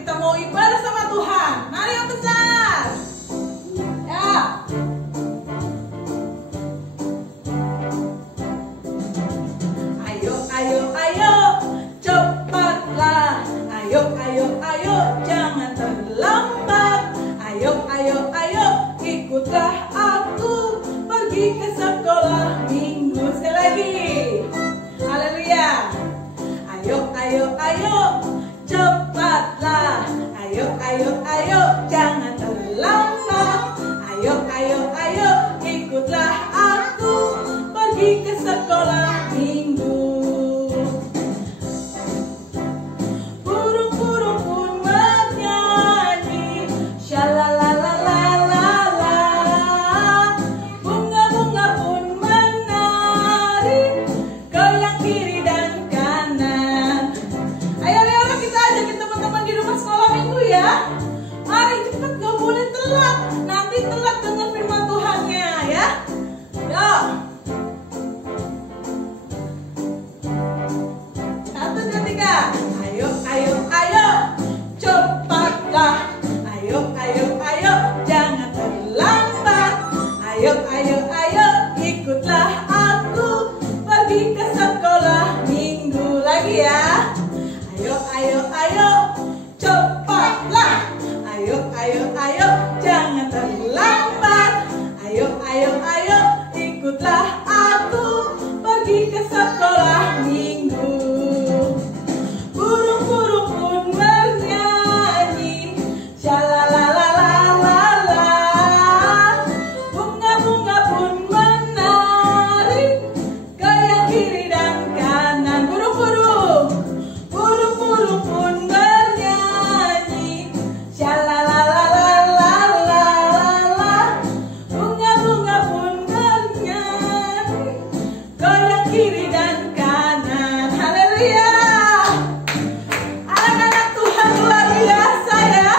kita mau ibadah sama Tuhan. Mari yang besar. Ya. Ayo, ayo, ayo, cepatlah. Ayo, ayo, ayo, jangan terlambat. Ayo, ayo, ayo, ikutlah aku pergi ke sekolah minggu. Sekali lagi. Haleluya. Ayo, ayo, ayo, cepatlah. Ayo, ayo, ayo, jangan terlambat. Ayo, ayo, ayo, ikutlah aku pergi ke sekolah minggu. Burung-burung pun bernyanyi, shalalalalala. Bunga-bunga pun menari, goyang kiri dan kanan. Ayo Leora, kita ajakin teman-teman di rumah sekolah minggu ya. Mari cepat, gak boleh telat. Nanti telat dengar firman Tuhannya ya. Ya. Satu, dua, tiga. Ayo, ayo, ayo, cepatlah. Ayo, ayo, ayo, jangan terlambat. Ayo, ayo, ayo, ikutlah aku pergi ke sekolah minggu. Lagi ya. Ayo, ayo, ayo, cepatlah. Ayo, ayo, ayo, jangan terlambat. Ayo, ayo, ayo, ikutlah aku pergi ke sekolah minggu. Burung-burung pun bernyanyi, shalalalalala. Bunga-bunga pun menari, goyang kiri dan kanan. Burung-burung pun bernyanyi, shalalalalala. Bunga-bunga pun bernyanyi, goyang kiri dan kanan. Haleluya. Anak-anak Tuhan luar biasa ya.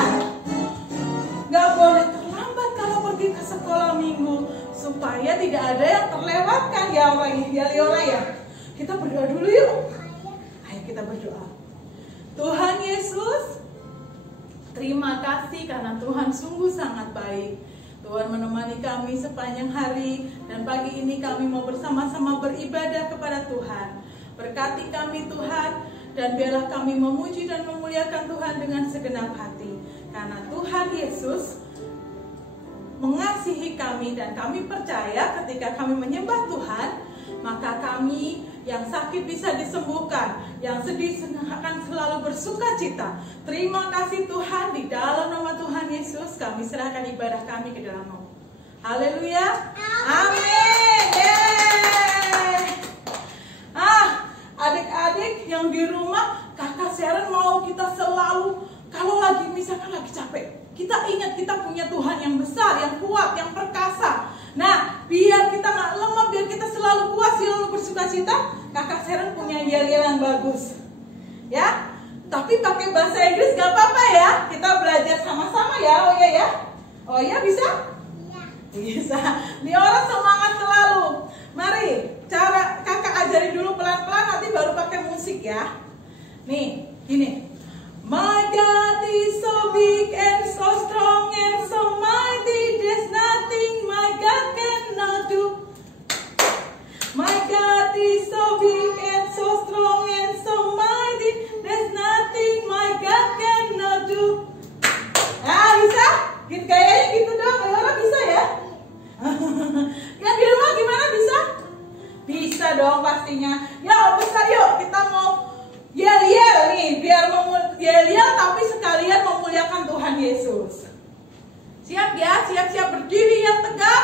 Gak boleh terlambat kalau pergi ke sekolah minggu, supaya tidak ada yang terlewatkan ya Leora ya. Kita berdoa dulu yuk. Ayo kita berdoa. Tuhan Yesus, terima kasih karena Tuhan sungguh sangat baik. Tuhan menemani kami sepanjang hari, dan pagi ini kami mau bersama-sama beribadah kepada Tuhan. Berkati kami Tuhan, dan biarlah kami memuji dan memuliakan Tuhan dengan segenap hati. Karena Tuhan Yesus mengasihi kami, dan kami percaya ketika kami menyembah Tuhan, maka kami yang sakit bisa disembuhkan, yang sedih akan selalu bersuka cita. Terima kasih Tuhan, di dalam nama Tuhan Yesus kami serahkan ibadah kami ke dalam-Mu. Haleluya. Amin. Adik-adik yang di rumah, Kakak Sharon mau kita selalu, kalau lagi misalkan lagi capek, kita ingat kita punya Tuhan yang besar, yang kuat, yang perkasa. Nah, biar kita gak lemah, biar kita selalu kuat, selalu bersuka cita, Kakak Sharon punya yel-yel yang bagus ya. Tapi pakai bahasa Inggris gak apa-apa ya. Kita belajar sama-sama ya. Oh iya ya. Oh iya bisa? Bisa. Leora semangat selalu. Mari, cara kakak ajari dulu pelan-pelan, nanti baru pakai musik ya. Nih, gini. My God is so big and so strong and so mighty, there's nothing my God cannot do. My God is so big and so strong and so mighty, there's nothing my God cannot do. Ah, bisa? Gitu kayaknya gitu dong. Leora bisa ya? Yang di rumah gimana, bisa? Bisa dong pastinya. Ya besar yuk, kita mau yel-yel nih, biar yel-yel tapi sekalian memuliakan Tuhan Yesus. Siap ya, siap-siap berdiri yang tegak.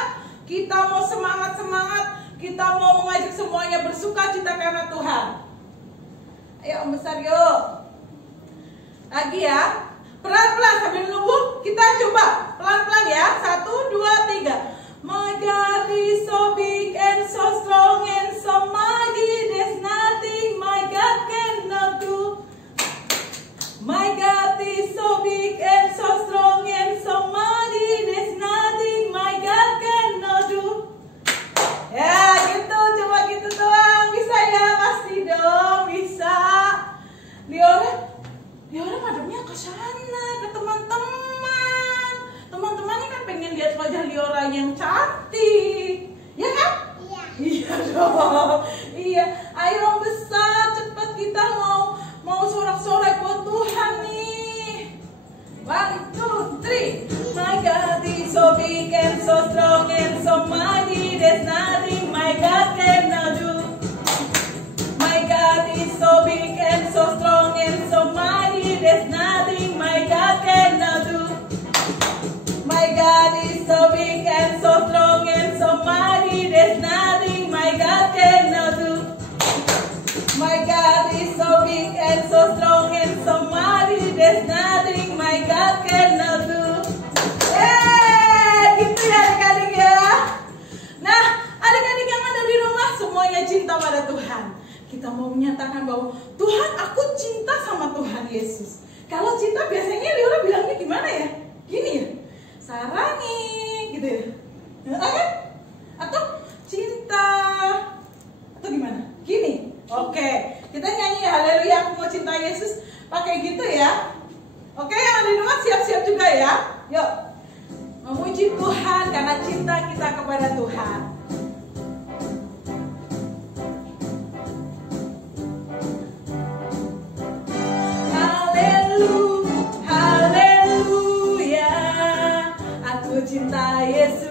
Kita mau semangat-semangat, kita mau mengajak semuanya bersuka cita karena Tuhan. Ayo Om Besar yuk. Lagi ya, pelan-pelan sambil nunggu, kita coba pelan-pelan ya. 1, 2, 3. My God is so big and so strong and so mighty, there's nothing my God cannot do. My God is so big and so strong and so mighty, there's nothing my God cannot do. Ya gitu, coba gitu doang. Bisa ya, pasti dong, bisa. Leora madamnya ke sana, ke teman-teman. Teman-temannya kan pengen lihat wajah Liora yang cantik, ya kan? Iya. Iya dong. Iya, ayo besar, cepat kita mau sorak-sorai buat Tuhan nih. 1, 2, 3. My God is so big and so strong and so mighty. There's nothing my God cannot do. My God is so big and so strong and so mighty. There's nothing my God cannot do. My God is so big and so strong and so mighty. There's nothing my God cannot do. My God is so big and so strong and so mighty. There's nothing my God cannot do. Gitu ya adik-adik ya. Nah, adik-adik yang ada di rumah semuanya cinta pada Tuhan. Kita mau menyatakan bahwa Tuhan, aku cinta sama Tuhan Yesus. Kalau cinta biasanya Liora bilangnya gimana ya? Gini ya, sarangi gitu ya. Atau cinta atau gimana? Gini. Oke, kita nyanyi haleluya aku mau cinta Yesus pakai gitu ya. Oke, yang ada di rumah siap-siap juga ya. Yuk, memuji Tuhan karena cinta kita kepada Tuhan. Haleluya, aku cinta Yesus.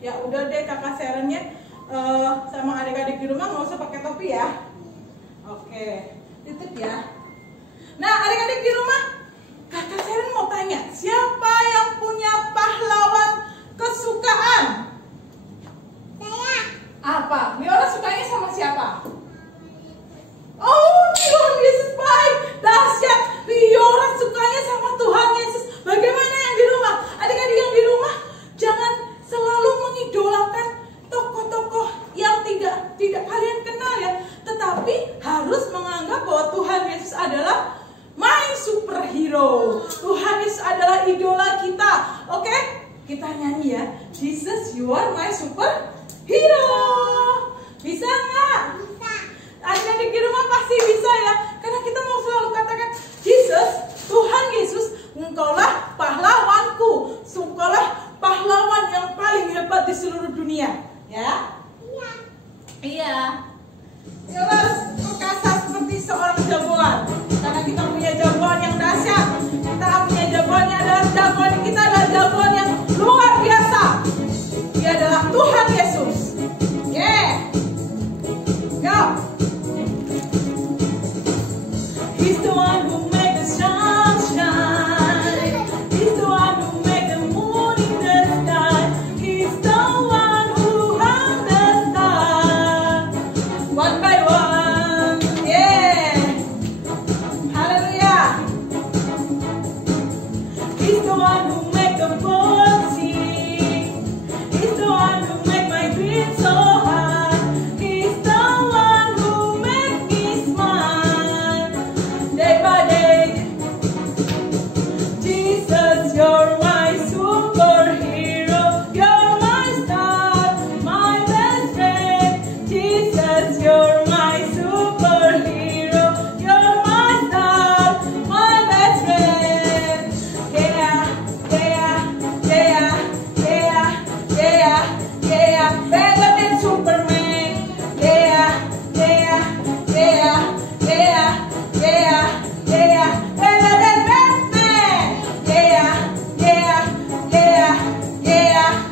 Ya udah deh kakak Sharonnya sama adik-adik di rumah nggak usah pakai topi ya. Oke, tutup ya. Nah adik-adik di rumah, kakak Sharon mau tanya, siapa yang punya pahlawan kesukaan? Saya. Apa? Liora sukanya sama siapa? Oh, Tuhan Yesus baik, dahsyat. Liora superhero. Tuhan Yesus adalah idola kita. Oke? Kita nyanyi ya. Jesus, you are my superhero. Bisa nggak? Bisa. Adik-adik di rumah pasti bisa ya. Karena kita mau selalu katakan, Jesus, Tuhan Yesus, Engkaulah pahlawanku. Engkaulah pahlawan yang paling hebat di seluruh dunia. Ya? Iya. Iya. Kita harus perkasa seperti seorang jagoan. Karena kita punya jagoan yang dahsyat. Kita punya jagoannya adalah jagoan kita adalah jagoan yang luar biasa. Dia adalah Tuhan Yesus. Yeah. Go. He's the one who make the sun shine. He's the one who make the moon in the sky. He's the one who hung the star one by one. Yeah. Hallelujah. He's the one who make the birds sing. He's the one who make my dreams so high. He's the one who make me smile day by day. Jesus, you're my superhero. You're my star, my best friend. Jesus, you're my superhero. You're my star, my best friend. Yeah, yeah, yeah, yeah, yeah, yeah. Better than Superman. Yeah, yeah, yeah, yeah, yeah, yeah. Better than Batman. Yeah, yeah, yeah, yeah,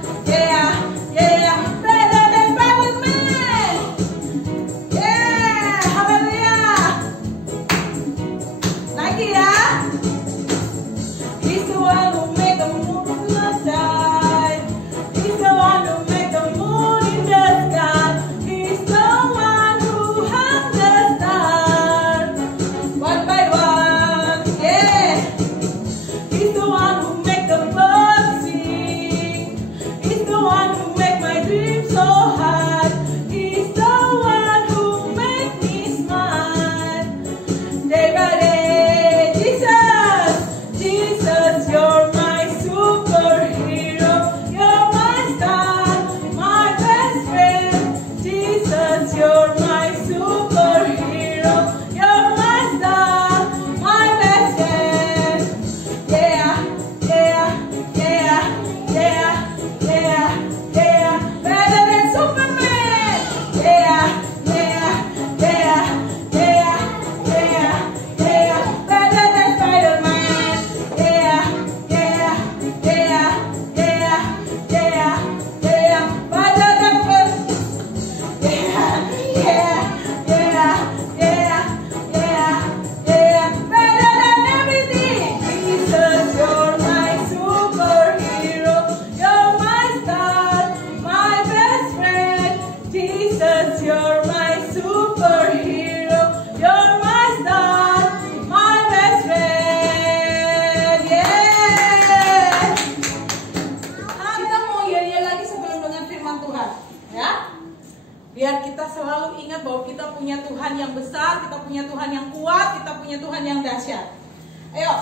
yeah, yeah. Better than Batman. Yeah, hallelujah. Lagi ya. He's the one who made the moon shine. He's the one who made the moon in the sky. He's the one who hung the stars one by one. Yeah. He's the one who make the birds sing. He's the one who make my dreams so high. He's the one who make me smile day by day. Jesus, Jesus, you're my superhero. You're my star, my best friend. Jesus, you're my superhero. You're my star, my best friend. Yeah, yeah, yeah, yeah, yeah, yeah. Better than Superman. Yeah, yeah, yeah, yeah, yeah, yeah. Better than Spider-Man. Yeah, yeah, yeah, yeah, yeah, yeah. Better than yeah, yeah, yeah, yeah, yeah, yeah. Better than everything. Jesus, you're my superhero. You're my star, my best friend. Jesus, you're my superhero. You're my star, my best friend. Yeah. Kita mau ya lagi sebelum dengan firman Tuhan, ya. Biar kita selalu ingat bahwa kita punya Tuhan yang besar, kita punya Tuhan yang kuat, kita punya Tuhan yang dahsyat. Ayo,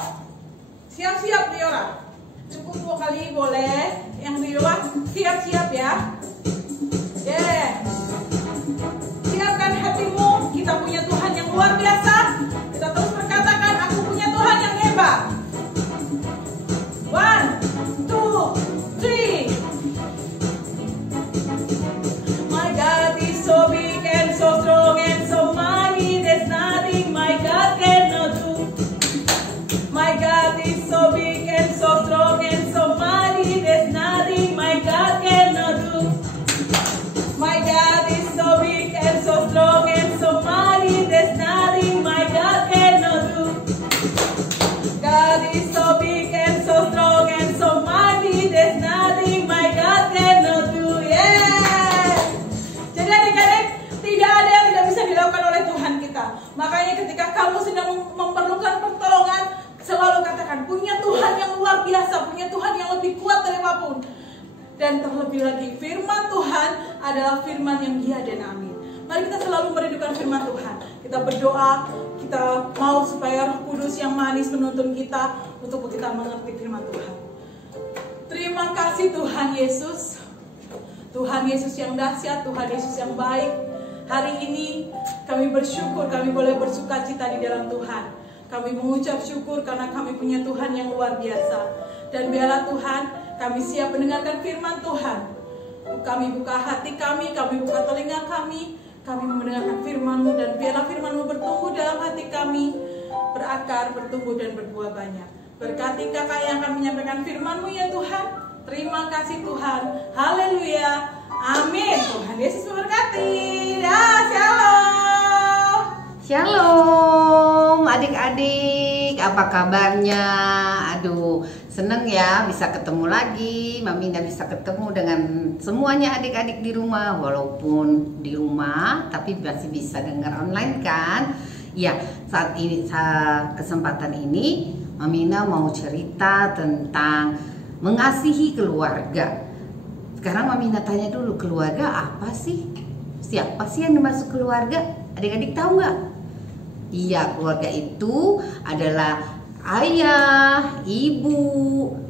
siap-siap Diora. Cukup 2 kali boleh. Yang di luar siap-siap ya. Yeah. Siapkan hatimu. Kita punya Tuhan yang luar biasa. Kita terus berkatakan, aku punya Tuhan yang hebat. 1, 2, 3. My God is so big and so strong and so mighty. There's nothing my God cannot do. My God is so big and so strong and so mighty. There's nothing my God cannot do. My God is so big and so strong and so mighty. There's nothing my God cannot do. God is so big and so strong and so mighty. There's nothing my God cannot do. Yeah. Jadi adik-adik, tidak ada yang tidak bisa dilakukan oleh Tuhan kita. Makanya ketika kamu sedang memerlukan pertolongan, selalu katakan, punya Tuhan yang luar biasa, punya Tuhan yang lebih kuat dari apapun. Dan terlebih lagi, firman Tuhan adalah firman yang ya dan amin. Mari kita selalu merindukan firman Tuhan. Kita berdoa, Kita mau supaya Roh Kudus yang manis menuntun kita untuk kita mengerti firman Tuhan. Terima kasih Tuhan Yesus. Tuhan Yesus yang dahsyat, Tuhan Yesus yang baik. Hari ini kami bersyukur, kami boleh bersukacita di dalam Tuhan. Kami mengucap syukur karena kami punya Tuhan yang luar biasa. Dan biarlah Tuhan, kami siap mendengarkan firman Tuhan. Kami buka hati kami buka telinga kami mendengarkan firman-Mu. Dan biarlah firman-Mu bertumbuh dalam hati kami, berakar, bertumbuh dan berbuah banyak. Berkati kakak yang akan menyampaikan firman-Mu ya Tuhan. Terima kasih Tuhan. Haleluya. Amin. Tuhan Yesus memberkati. Shalom. Shalom adik-adik, apa kabarnya? Aduh, seneng ya bisa ketemu lagi. Mami Ina bisa ketemu dengan semuanya adik-adik di rumah. Walaupun di rumah, tapi masih bisa dengar online kan? Ya, saat kesempatan ini Mami Ina mau cerita tentang mengasihi keluarga. Sekarang Mami Ina tanya dulu, keluarga apa sih? Siapa sih yang dimaksud keluarga? Adik-adik tahu nggak? Iya, keluarga itu adalah ayah, ibu,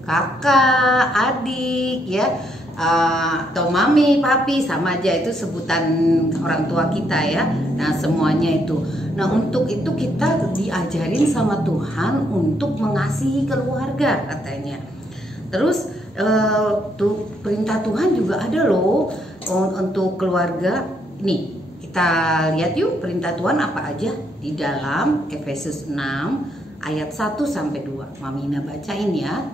kakak, adik, ya, atau mami, papi, sama aja itu sebutan orang tua kita ya. Nah semuanya itu. Nah untuk itu kita diajarin sama Tuhan untuk mengasihi keluarga katanya. Terus perintah Tuhan juga ada loh untuk keluarga. Nih kita lihat yuk perintah Tuhan apa aja di dalam Efesus 6 ayat 1 sampai 2. Mami Ina bacain ya.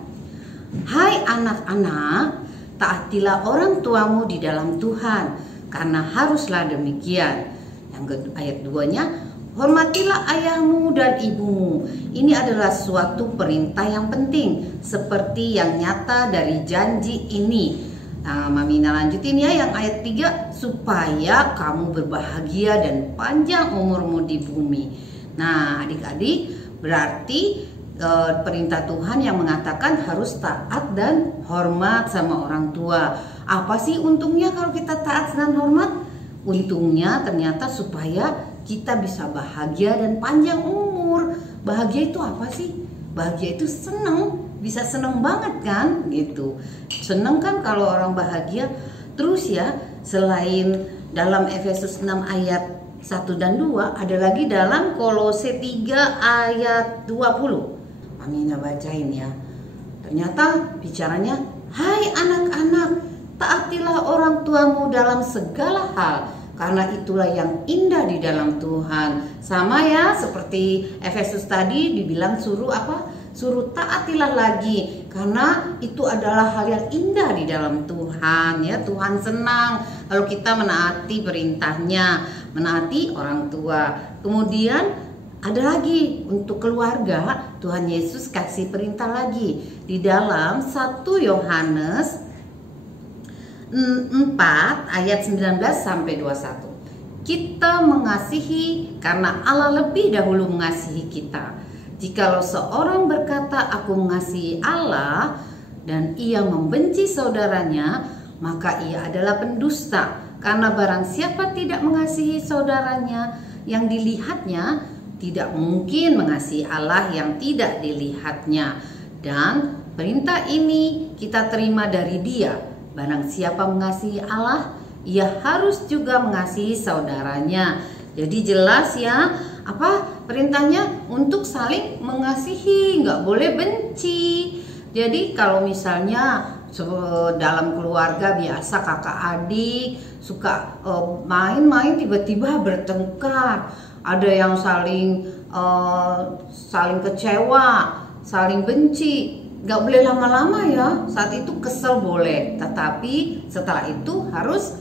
Hai anak-anak, taatilah orang tuamu di dalam Tuhan, karena haruslah demikian. Yang ayat 2-nya, hormatilah ayahmu dan ibumu. Ini adalah suatu perintah yang penting, seperti yang nyata dari janji ini. Nah, Mami Ina lanjutin ya yang ayat 3, supaya kamu berbahagia dan panjang umurmu di bumi. Nah adik-adik, berarti perintah Tuhan yang mengatakan harus taat dan hormat sama orang tua. Apa sih untungnya kalau kita taat dan hormat? Untungnya ternyata supaya kita bisa bahagia dan panjang umur. Bahagia itu apa sih? Bahagia itu seneng, bisa seneng banget kan gitu. Seneng kan kalau orang bahagia. Terus ya, selain dalam Efesus 6 ayat 1 dan 2, ada lagi dalam Kolose 3 ayat 20. Mami Ina bacain ya. Ternyata bicaranya, hai anak-anak, taatilah orang tuamu dalam segala hal, karena itulah yang indah di dalam Tuhan. Sama ya seperti Efesus tadi dibilang suruh apa? Suruh taatilah lagi, karena itu adalah hal yang indah di dalam Tuhan ya. Tuhan senang kalau kita menaati perintahnya, menaati orang tua. Kemudian ada lagi untuk keluarga, Tuhan Yesus kasih perintah lagi di dalam 1 Yohanes 4 ayat 19 sampai 21. Kita mengasihi karena Allah lebih dahulu mengasihi kita. Jikalau seorang berkata aku mengasihi Allah dan ia membenci saudaranya, maka ia adalah pendusta. Karena barang siapa tidak mengasihi saudaranya yang dilihatnya, tidak mungkin mengasihi Allah yang tidak dilihatnya. Dan perintah ini kita terima dari Dia. Barang siapa mengasihi Allah, ia harus juga mengasihi saudaranya. Jadi jelas ya, apa perintahnya? Untuk saling mengasihi, nggak boleh benci. Jadi kalau misalnya dalam keluarga biasa kakak adik suka main-main tiba-tiba bertengkar. Ada yang saling kecewa, saling benci. Gak boleh lama-lama ya. Saat itu kesel boleh, tetapi setelah itu harus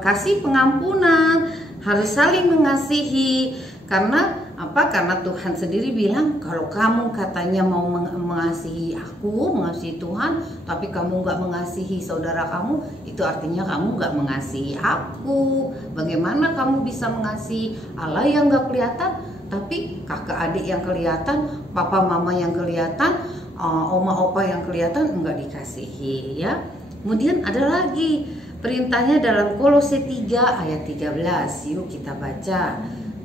kasih pengampunan, harus saling mengasihi. Karena apa? Karena Tuhan sendiri bilang kalau kamu katanya mau mengasihi aku, mengasihi Tuhan, tapi kamu gak mengasihi saudara kamu, itu artinya kamu gak mengasihi aku. Bagaimana kamu bisa mengasihi Allah yang gak kelihatan, tapi kakak adik yang kelihatan, papa mama yang kelihatan, oma opa yang kelihatan enggak dikasihi ya. Kemudian ada lagi perintahnya dalam Kolose 3 ayat 13. Yuk kita baca.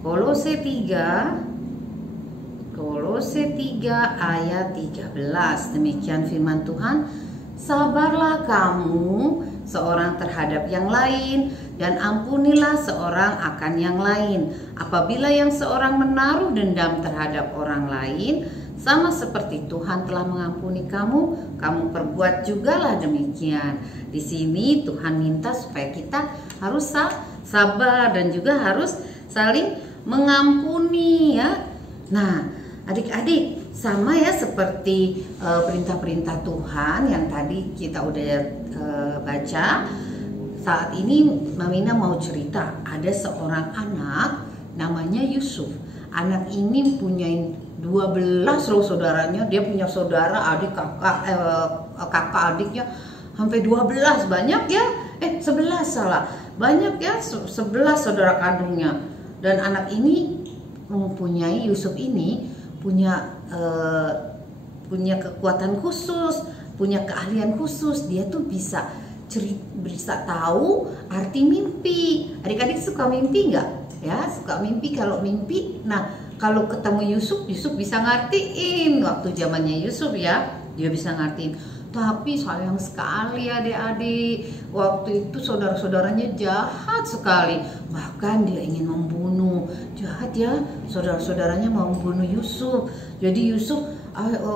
Kolose 3 Kolose 3 ayat 13. Demikian firman Tuhan. Sabarlah kamu seorang terhadap yang lain, dan ampunilah seorang akan yang lain. Apabila yang seorang menaruh dendam terhadap orang lain, sama seperti Tuhan telah mengampuni kamu, kamu perbuat jugalah demikian. Di sini Tuhan minta supaya kita harus sabar dan juga harus saling mengampuni ya. Nah, adik-adik, sama ya seperti perintah-perintah Tuhan yang tadi kita udah baca. Saat ini Mamina mau cerita, ada seorang anak namanya Yusuf. Anak ini punya 12 loh saudaranya. Dia punya saudara, adik, kakak adiknya sampai 12. Banyak ya? 11 salah. Banyak ya, 11 saudara kandungnya. Dan anak ini mempunyai, Yusuf ini punya kekuatan khusus, punya keahlian khusus. Dia tuh bisa tahu arti mimpi. Adik-adik suka mimpi nggak? Ya, suka mimpi. Kalau mimpi, nah kalau ketemu Yusuf bisa ngertiin. Waktu zamannya Yusuf ya, dia bisa ngertiin. Tapi sayang sekali adik-adik, waktu itu saudara-saudaranya jahat sekali. Bahkan dia ingin membunuh. Jahat ya, saudara-saudaranya mau membunuh Yusuf. Jadi Yusuf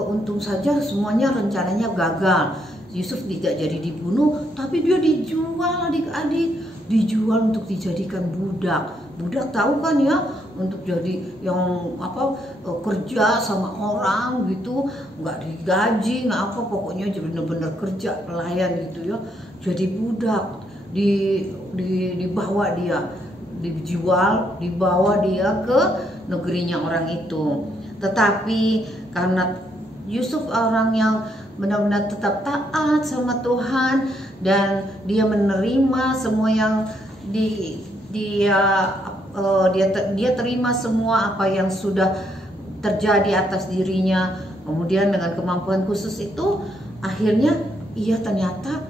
untung saja semuanya rencananya gagal. Yusuf tidak jadi dibunuh, tapi dia dijual adik-adik. Dijual untuk dijadikan budak. Budak tahu kan ya, untuk jadi yang kerja sama orang gitu, nggak digaji, nggak apa, pokoknya bener-bener kerja pelayan gitu ya. Jadi budak, dibawa dia, dijual, dibawa dia ke negerinya orang itu. Tetapi karena Yusuf orang yang benar-benar tetap taat sama Tuhan, dan dia menerima semua yang dia terima semua apa yang sudah terjadi atas dirinya. Kemudian dengan kemampuan khusus itu, akhirnya ia ternyata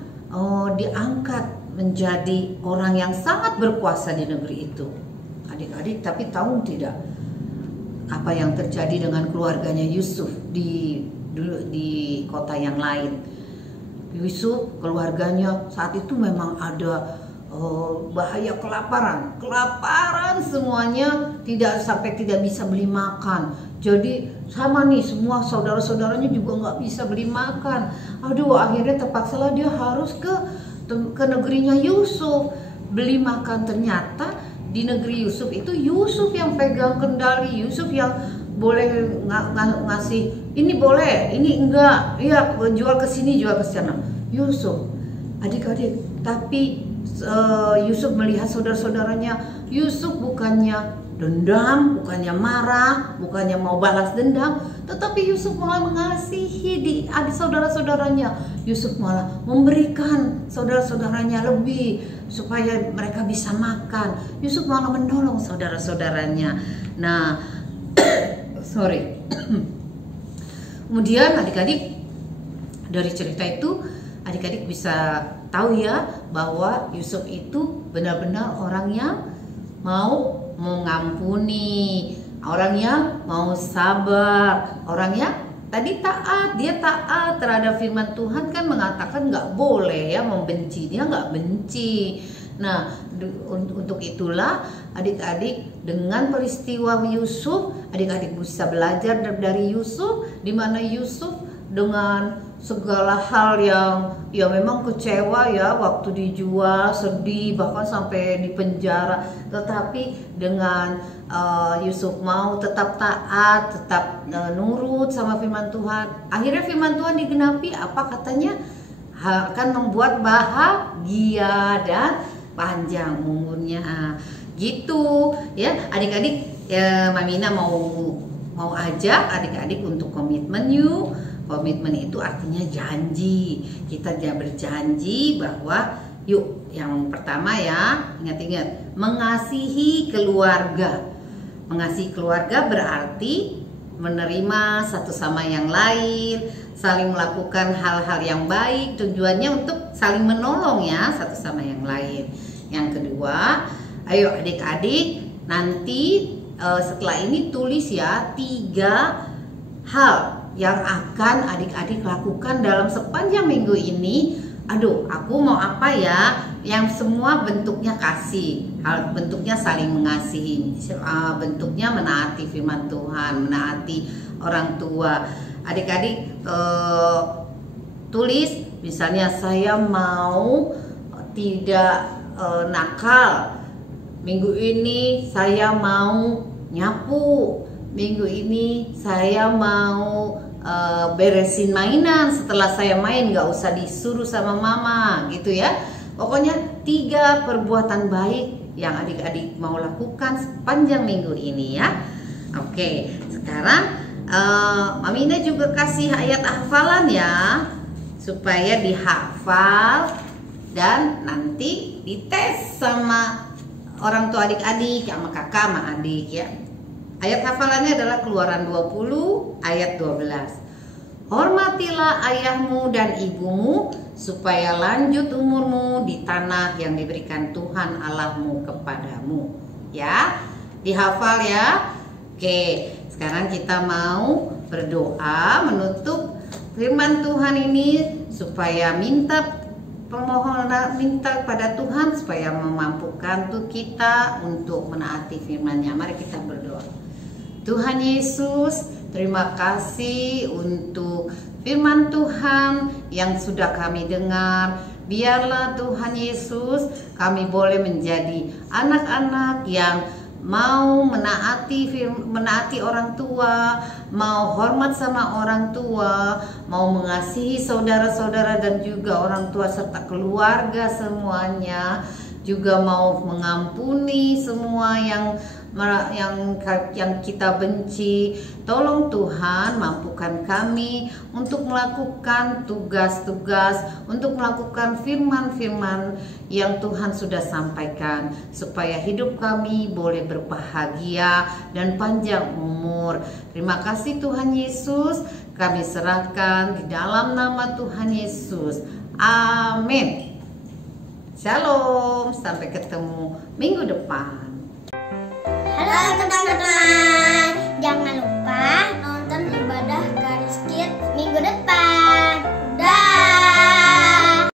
diangkat menjadi orang yang sangat berkuasa di negeri itu. Adik-adik, tapi tahu tidak apa yang terjadi dengan keluarganya Yusuf di kota yang lain? Yusuf, keluarganya saat itu memang ada bahaya kelaparan semuanya, sampai tidak bisa beli makan. Jadi sama nih, semua saudara-saudaranya juga nggak bisa beli makan. Aduh, akhirnya terpaksalah dia harus ke negerinya Yusuf beli makan. Ternyata di negeri Yusuf itu Yusuf yang pegang kendali, Yusuf yang boleh ngasih ini boleh, ini enggak, ya jual ke sini, jual ke sana. Yusuf, adik-adik, tapi Yusuf melihat saudara-saudaranya, Yusuf bukannya dendam, bukannya marah, bukannya mau balas dendam, tetapi Yusuf malah mengasihi adik saudara-saudaranya. Yusuf malah memberikan saudara-saudaranya lebih supaya mereka bisa makan. Yusuf malah menolong saudara-saudaranya. Nah, sorry. Kemudian adik-adik, dari cerita itu adik-adik bisa tahu ya bahwa Yusuf itu benar-benar orang yang mau mengampuni, orang yang mau sabar, orang yang tadi taat. Dia taat terhadap firman Tuhan, kan mengatakan nggak boleh ya membenci, dia nggak benci. Nah, untuk itulah adik-adik, dengan peristiwa Yusuf, adik-adik bisa belajar dari Yusuf, di mana Yusuf dengan segala hal yang ya memang kecewa ya, waktu dijual, sedih, bahkan sampai di penjara, tetapi dengan Yusuf mau tetap taat, tetap nurut sama firman Tuhan. Akhirnya firman Tuhan digenapi, apa katanya? Akan membuat bahagia dan panjang umurnya. Gitu ya adik-adik, ya Mamina mau ajak adik-adik untuk komitmen yuk. Komitmen itu artinya janji. Kita berjanji bahwa yuk, yang pertama ya, ingat-ingat, mengasihi keluarga. Mengasihi keluarga berarti menerima satu sama yang lain, saling melakukan hal-hal yang baik, tujuannya untuk saling menolong ya satu sama yang lain. Yang kedua, ayo adik-adik nanti setelah ini tulis ya 3 hal yang akan adik-adik lakukan dalam sepanjang minggu ini. Aduh, aku mau apa ya? Yang semua bentuknya kasih, hal bentuknya saling mengasihi, bentuknya menaati firman Tuhan, menaati orang tua. Adik-adik tulis, misalnya saya mau tidak nakal. Minggu ini saya mau nyapu. Minggu ini saya mau beresin mainan. Setelah saya main gak usah disuruh sama mama gitu ya. Pokoknya 3 perbuatan baik yang adik-adik mau lakukan sepanjang minggu ini ya. Oke, sekarang Mami Ina juga kasih ayat hafalan ya, supaya dihafal dan nanti dites sama orang tua adik-adik, sama kakak sama adik ya. Ayat hafalannya adalah Keluaran 20 ayat 12. Hormatilah ayahmu dan ibumu supaya lanjut umurmu di tanah yang diberikan Tuhan Allahmu kepadamu. Ya, dihafal ya. Oke, sekarang kita mau berdoa menutup firman Tuhan ini supaya minta pada Tuhan supaya memampukan kita untuk menaati firman-Nya. Mari kita berdoa. Tuhan Yesus, terima kasih untuk firman Tuhan yang sudah kami dengar. Biarlah Tuhan Yesus kami boleh menjadi anak-anak yang mau menaati orang tua, mau hormat sama orang tua, mau mengasihi saudara-saudara dan juga orang tua serta keluarga semuanya, juga mau mengampuni semua yang kita benci. Tolong Tuhan mampukan kami untuk melakukan tugas-tugas, untuk melakukan firman-firman yang Tuhan sudah sampaikan, supaya hidup kami boleh berbahagia dan panjang umur. Terima kasih Tuhan Yesus, kami serahkan di dalam nama Tuhan Yesus. Amin. Shalom, sampai ketemu minggu depan. Halo teman-teman.